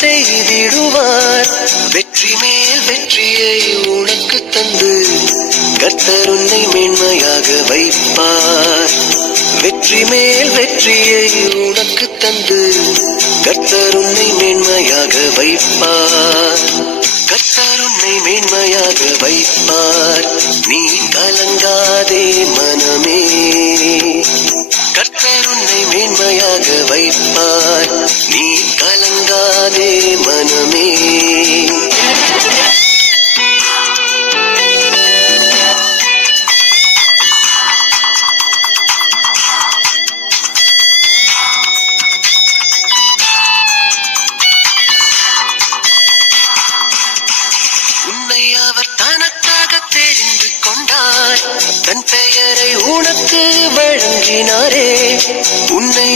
செய்திடுவார். வெற்றி மேல் வெற்றியை உனக்கு தந்து கர்த்தர் உன்னை மேன்மையாக வைப்பார். வெற்றி மேல் வெற்றியை உனக்கு தந்து கர்த்தர் உன்னை மேன்மையாக வைப்பார். கர்த்தர் உன்னை மேன்மையாக வைப்பார். நீ கலங்காதே மனமே, கர்த்தர் உன்னை மேன்மையாக வைப்பார். நீ கலங்காதே மனமே. உன்னை அவர் தனக்காக தெரிந்து கொண்டார். தன் பெயரை உனக்கு வழங்கினாரே. உன்னை